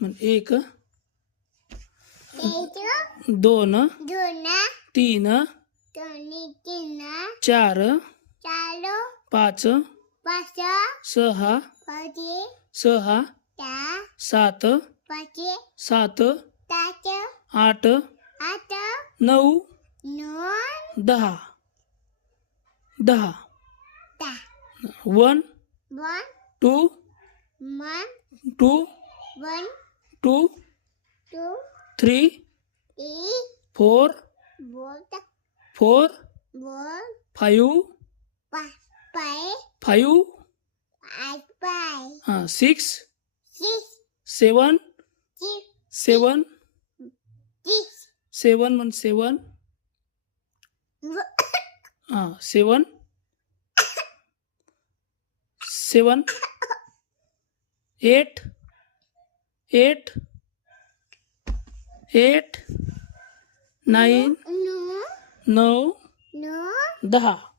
म्हण 1 2 3 4 5 6 6 7 7 8 9 10 10 1 2 2 2 3 4 4 5 5 6 7 7 7 म्हण 7 7 7 8 8 8 9 9 10